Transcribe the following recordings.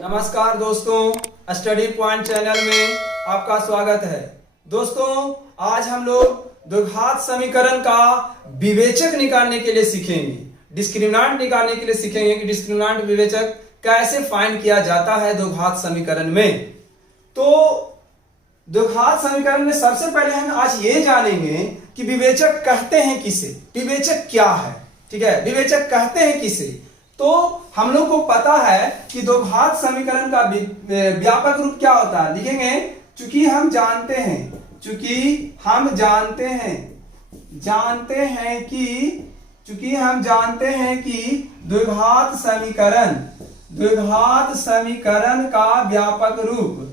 नमस्कार दोस्तों, study point channel में आपका स्वागत है। दोस्तों, आज हम लोग द्विघात समीकरण का विवेचक निकालने के लिए सीखेंगे, डिस्क्रिमिनेंट निकालने के लिए सीखेंगे कि डिस्क्रिमिनेंट विवेचक कैसे फाइंड किया जाता है द्विघात समीकरण में। तो द्विघात समीकरण में सबसे पहले हम आज ये जानेंगे कि विवेचक कहते हैं किसे, विवेचक क्या है। ठीक है, विवेचक कहते हैं किसे। तो हम लोग को पता है कि द्विघात समीकरण का व्यापक रूप क्या होता है, लिखेंगे चूंकि हम जानते हैं कि द्विघात समीकरण का व्यापक रूप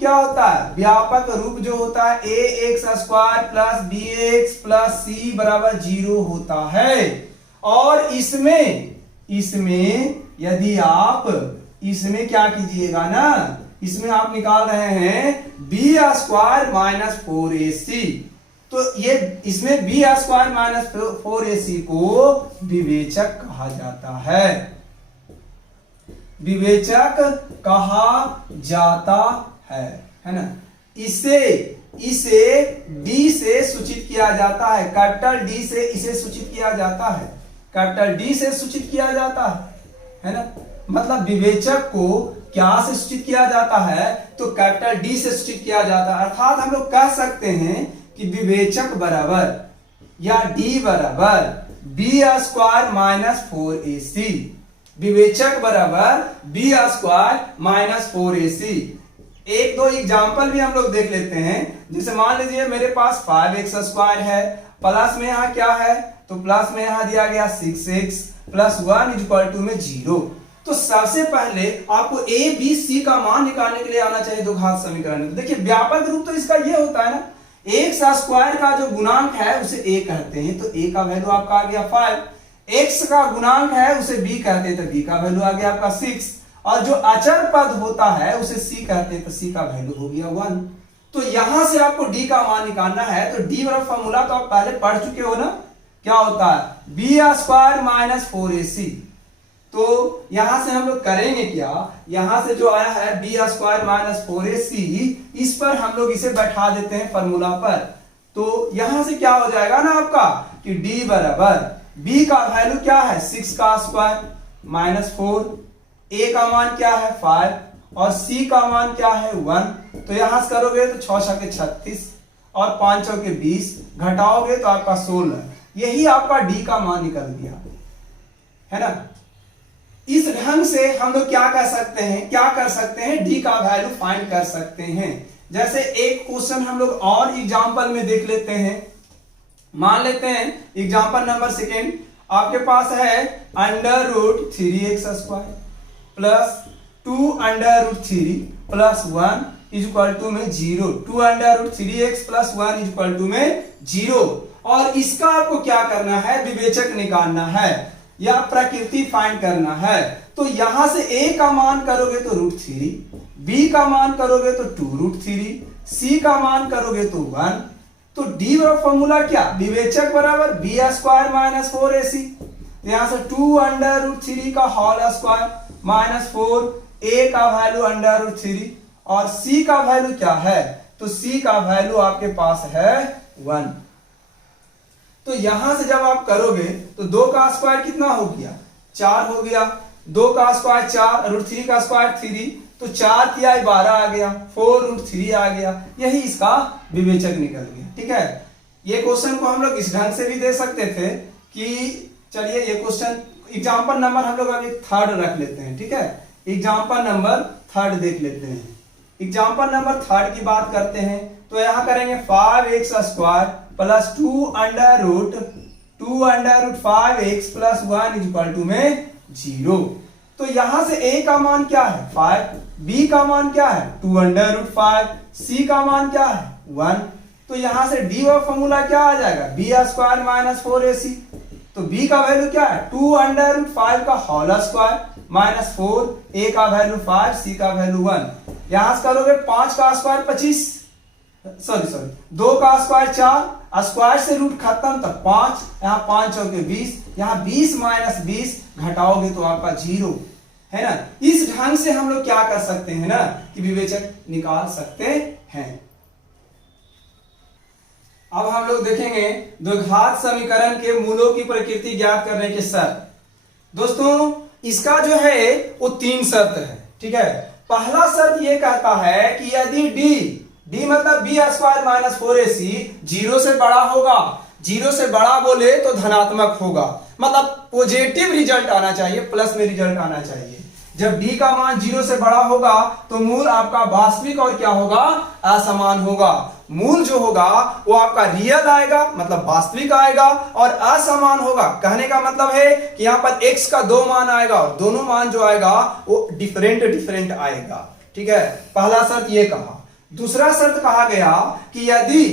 क्या होता है। व्यापक रूप जो होता है ax² plus bx plus c बराबर 0 होता है। और इसमें यदि आप इसमें क्या कीजिएगा ना, इसमें आप निकाल रहे हैं b² माइनस 4ac। तो ये इसमें b² माइनस 4ac को विवेचक कहा जाता है, विवेचक कहा जाता है ना। इसे d से सूचित किया जाता है, कैपिटल D से इसे सूचित किया जाता है, कैपिटल D से सूचित किया जाता है ना। मतलब विवेचक को क्या से सूचित किया जाता है, तो कैपिटल D से सूचित किया जाता है। अर्थात हम लोग कह सकते हैं कि विवेचक बराबर या D बराबर b² माइनस 4ac, विवेचक बराबर b² माइनस 4ac। एक दो एग्जाम्पल भी हम लोग देख लेते हैं। जैसे मान लीजिए मेरे पास 5x² है, प्लस में यहाँ क्या है, तो प्लस में यहाँ दिया गया 6x प्लस 1 इक्वल टू में 0। तो सबसे पहले आपको a b c का मान निकालने के लिए आना चाहिए द्विघात समीकरण में। देखिए व्यापक रूप तो इसका ये होता है ना, x² का जो गुणांक है उसे a कहते हैं, तो a का वैल्यू आपका आ गया 5। x का गुणांक है उसे b कहते हैं, तो b का वैल्यू आ गया आपका 6। और जो अचर पद होता है उसे c कहते हैं, तो c का वैल्यू हो गया 1। तो यहां से आपको d का मान निकालना है। तो d वाला फॉर्मूला तो आप पहले पढ़ चुके हो ना, क्या होता है b² माइनस 4ac। तो यहां से हम लोग करेंगे क्या, यहां से जो आया है b² माइनस 4ac, इस पर हम लोग इसे बैठा देते हैं फॉर्मूला पर। तो यहां से क्या हो जाएगा ना आपका कि d बराबर b का वैल्यू क्या है 6 का स्क्वायर माइनस 4, a का मान क्या है 5 और c का मान क्या है 1। तो यहां से करोगे तो 6 के 36 और 5 के 20, घटाओगे तो आपका 16। यही आपका d का मान निकल गया है ना। इस ढंग से हम लोग क्या कर सकते हैं, d का वैल्यू फाइंड कर सकते हैं। जैसे एक क्वेश्चन हम लोग और एग्जांपल में देख लेते हैं। मान लेते हैं एग्जांपल नंबर 2, आपके पास है √3x² plus 2√3 plus 1 equal to में 0। 2√3x प्लस 1 इक्वल टू में 0। और इसका आपको क्या करना है, विवेचक निकालना है या प्रकृति फाइंड करना है। तो यहां से a का मान करोगे तो √3, b का मान करोगे तो 2√3, c का मान करोगे तो 1। तो d वाला फॉर्मूला क्या, विवेचक बराबर b² माइनस 4ac। यहां से 2√3 का होल स्क्वायर माइनस 4, a का वैल्यू √3 और c का वैल्यू क्या है, तो c का वैल्यू आपके पास है 1। तो यहां से जब आप करोगे तो 2 का स्क्वायर कितना हो गया, 4 हो गया। 2 का स्क्वायर 4, √3 का स्क्वायर 3, तो 4 तिया 12 आ गया, 4√3 आ गया। यही इसका विवेचक निकल गया। ठीक है, ये क्वेश्चन को हम लोग इस ढंग से भी दे सकते थे कि चलिए ये क्वेश्चन एग्जांपल नंबर हम लोग अभी 3 रख लेते हैं। ठीक है, एग्जांपल नंबर 3 देख लेते हैं। एग्जांपल नंबर 3 की बात करते हैं तो यहां करेंगे 5x² plus 2√5x plus 1 equal to में 0। तो यहां से a का मान क्या है 5, b का मान क्या है 2√5, c का मान क्या है 1। तो यहां से d का फॉर्मूला क्या आ जाएगा b² माइनस 4ac। तो b का वैल्यू क्या है 2√5 का होल स्क्वायर माइनस 4, a का वैल्यू 5, c का वैल्यू 1। यहां से करोगे 5 का स्क्वायर 25, 2 का स्क्वायर 4 स्क्वायर से रूट खत्म तो 5, यहाँ 5 चौके 20, यहाँ 20 माइनस 20 घटाओगे तो आपका 0 है ना। इस ढंग से हम लोग क्या कर सकते हैं ना कि विवेचक निकाल सकते हैं। अब हम लोग देखेंगे द्विघात समीकरण के मूलों की प्रकृति ज्ञात करने के शर्त। दोस्तों इसका जो है वो 3 शर्त है, ठीक है। पहला शर्त ये कहता है कि यदि डी मतलब बी स्क्वायर माइनस 4ac 0 से बड़ा होगा, 0 से बड़ा बोले तो धनात्मक होगा, मतलब पॉजिटिव रिजल्ट आना चाहिए, प्लस में रिजल्ट आना चाहिए। जब डी का मान 0 से बड़ा होगा तो मूल आपका वास्तविक और क्या होगा, असमान होगा। मूल जो होगा वो आपका रियल आएगा, मतलब वास्तविक आएगा, और असमान होगा, कहने का मतलब है कि यहां पर x का 2 मान आएगा और दोनों मान जो आएगा वो डिफरेंट आएगा, ठीक है। पहला शर्त ये कहा। दूसरा शर्त कहा गया कि यदि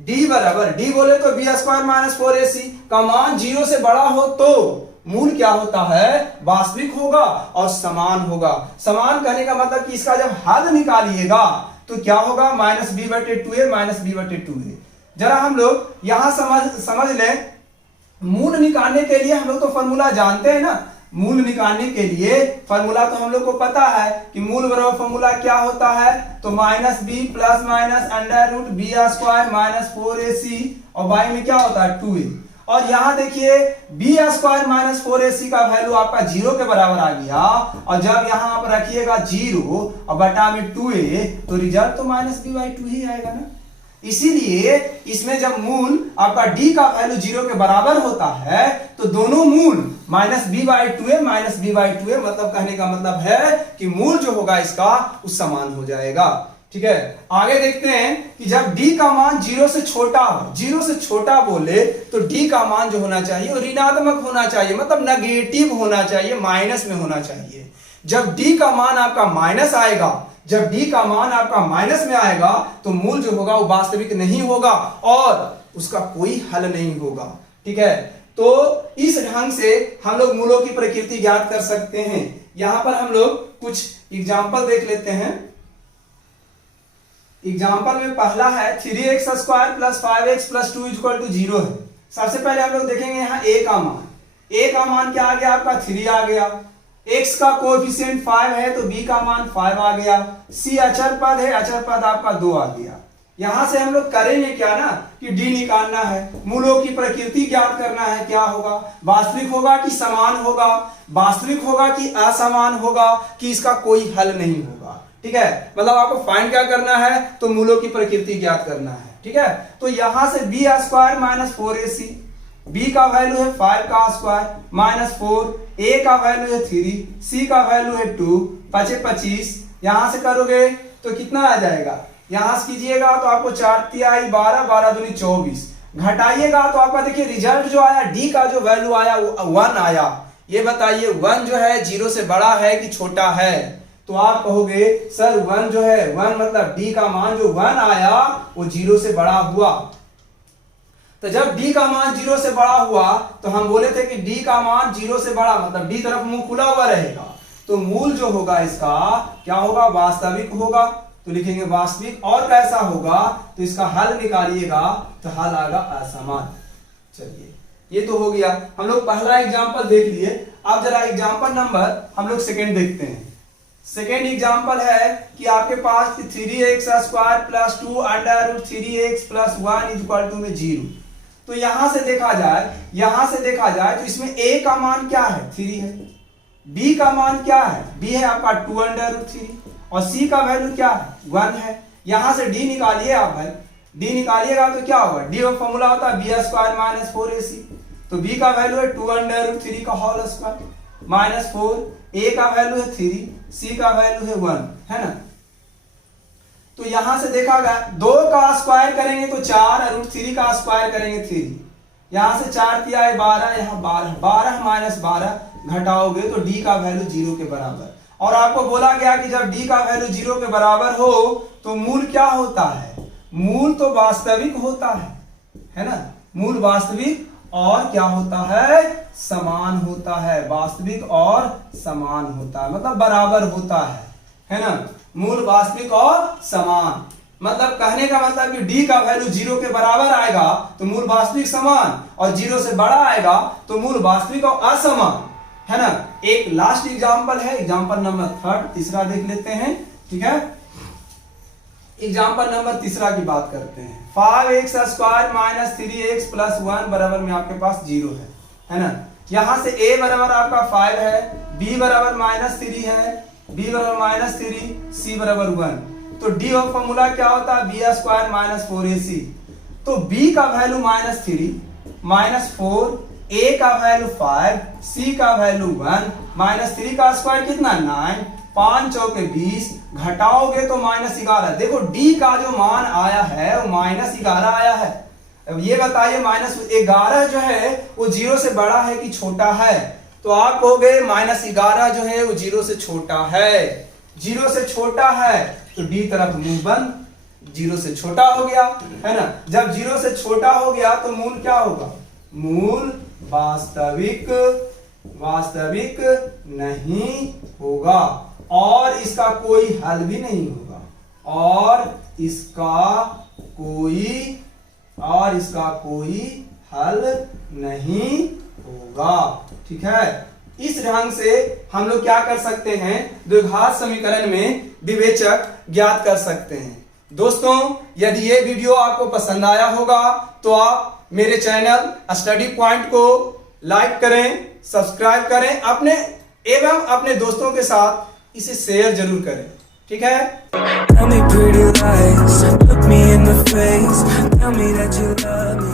d बराबर, डी बोले तो बी स्क्वायर माइनस 4ac का मान 0 से बड़ा हो तो मूल क्या होता है, वास्तविक होगा और समान होगा। समान कहने का मतलब कि इसका जब हल निकालिएगा तो क्या होगा, माइनस बी बटे 2a माइनस बी बटे 2a। जरा हम लोग यहां समझ लें, मूल निकालने के लिए हम लोग तो फॉर्मूला जानते हैं ना। मूल निकालने के लिए फॉर्मूला तो हम लोग को पता है कि मूल बराबर फॉर्मूला क्या होता है, तो minus B plus minus under root B square minus 4ac और बाई में क्या होता है 2a। और यहां देखिए बी स्क्वायर माइनस 4ac का वैल्यू आपका 0 के बराबर आ गया, और जब यहां आप रखिएगा 0 और बटा में 2a तो रिजल्ट तो माइनस बी बाई 2 ही आएगा ना। इसीलिए इसमें जब मूल आपका d का वैल्यू 0 के बराबर होता है तो दोनों मूल minus B by 2a minus B by 2a, मतलब कहने का मतलब है कि मूल जो होगा इसका उस समान हो जाएगा, ठीक है। आगे देखते हैं कि जब d का मान 0 से छोटा हो, 0 से छोटा बोले तो d का मान जो होना चाहिए वो ऋणात्मक होना चाहिए, मतलब नेगेटिव होना चाहिए, माइनस में होना चाहिए। जब d का मान आपका माइनस आएगा, जब d का मान आपका माइनस में आएगा तो मूल जो होगा वो वास्तविक नहीं होगा और उसका कोई हल नहीं होगा, ठीक है। तो इस ढंग से हम लोग मूलों की प्रकृति ज्ञात कर सकते हैं। यहां पर हम लोग कुछ एग्जाम्पल देख लेते हैं। एग्जाम्पल में पहला है 3x square plus 5x plus 2 equal to 0 है। सबसे पहले हम लोग देखेंगे यहाँ a का मान। a का मान क्या आ गया आपका 3 आ गया, x का कोएफिशिएंट 5 है तो b का मान 5 आ गया, c अचर पद है, अचर पद आपका 2 आ गया। यहां से हम लोग करेंगे क्या ना कि d निकालना है, मूलों की प्रकृति ज्ञात करना है। क्या होगा, वास्तविक होगा कि समान होगा, वास्तविक होगा कि असमान होगा, कि इसका कोई हल नहीं होगा, ठीक है। मतलब आपको फाइंड क्या करना है, तो मूलों की प्रकृति ज्ञात करना है, ठीक है। तो यहां से B square minus 4ac, b का वैल्यू है 5 का स्क्वायर माइनस 4, a का वैल्यू है 3, c का वैल्यू है 2, 5 25। यहां से करोगे तो कितना आ जाएगा, यहां से कीजिएगा तो आपको 4 तिहाई 12, 12 दूनी 24, घटाइएगा तो आपका देखिए रिजल्ट जो आया d का जो वैल्यू आया वो 1 आया। ये बताइए 1 जो है 0 से बड़ा है कि छोटा है, तो आप कहोगे सर 1 जो है 1 मतलब d का मान जो 1 आया वो 0 से बड़ा हुआ। तो जब d का मान 0 से बड़ा हुआ तो हम बोले थे कि d का मान 0 से बड़ा मतलब d तरफ मुंह खुला हुआ रहेगा, तो मूल जो होगा इसका क्या होगा, वास्तविक होगा। तो लिखेंगे वास्तविक, और कैसा होगा तो इसका हल निकालिएगा तो हल आएगा असमान। चलिए ये तो हो गया, हम लोग पहला एग्जांपल देख लिए। अब जरा एग्जांपल नंबर हम लोग सेकंड देखते हैं। सेकेंड एग्जाम्पल है कि आपके पास 3x square plus 2 under root 3x plus 1 is equal to में 0। तो यहां से देखा जाए तो इसमें a का मान क्या है 3 है, b का मान क्या है, b है आपका 2 अंडर रूट 3, और c का वैल्यू क्या है 1 है। यहां से d निकालिए आप भाई, d निकालिएगा तो क्या होगा, d का फॉर्मूला होता है b स्क्वायर माइनस 4ac, तो b का वैल्यू है 2 अंडर रूट 3 का होल स्क्वायर माइनस 4, a का वैल्यू है 3, c का वैल्यू है 1, है ना। तो यहां से देखा गया 2 का स्क्वायर करेंगे तो 4 और रूट 3 का स्क्वायर करेंगे 3, यहां से 4 तिहाई 12, यहां 12, 12 माइनस 12 घटाओगे तो d का वैल्यू 0 के बराबर। और आपको बोला गया कि जब d का वैल्यू 0 के बराबर हो तो मूल क्या होता है, मूल तो वास्तविक होता है ना। मूल वास्तविक और क्या होता है, समान होता है, वास्तविक और समान होता है, मतलब बराबर होता है ना। मूल वास्तविक और समान मतलब कहने का मतलब कि डी का वैल्यू 0 के बराबर आएगा तो मूल वास्तविक समान, और 0 से बड़ा आएगा तो मूल वास्तविक और असमान, है ना। एक लास्ट एग्जांपल है, एग्जांपल नंबर 3 तीसरा देख लेते हैं, ठीक है। एग्जांपल नंबर 3 की बात करते हैं। 5x square minus 3x plus 1 बराबर में आपके पास 0 है ना। यहां से a बराबर आपका 5 है, b बराबर -3 है, b बराबर -3, c बराबर 1। तो d का फॉर्मूला क्या होता है, b स्क्वायर माइनस 4ac। तो b का वैल्यू -3 -4, a का वैल्यू 5, c का वैल्यू 1, -3 का स्क्वायर कितना 9, 5 चौके 20, घटाओगे तो -11। देखो d का जो मान आया है वो -11 आया है। अब ये बताइए -11 जो है वो 0 से बड़ा है कि छोटा है, तो आप कहोगे -11 जो है वो 0 से छोटा है। 0 से छोटा है तो d तरफ मुंह बंद, 0 से छोटा हो गया, है ना। जब 0 से छोटा हो गया तो मूल क्या होगा, मूल वास्तविक नहीं होगा, और इसका कोई हल भी नहीं होगा, और इसका कोई हल नहीं होगा, ठीक है। इस ढंग से हम लोग क्या कर सकते हैं, द्विघात समीकरण में विवेचक ज्ञात कर सकते हैं। दोस्तों, यदि ये वीडियो आपको पसंद आया होगा तो आप मेरे चैनल स्टडी पॉइंट को लाइक करें, सब्सक्राइब करें, अपने दोस्तों के साथ इसे शेयर जरूर करें, ठीक है। Tell me pretty lies, look me in the face, tell me that you love me.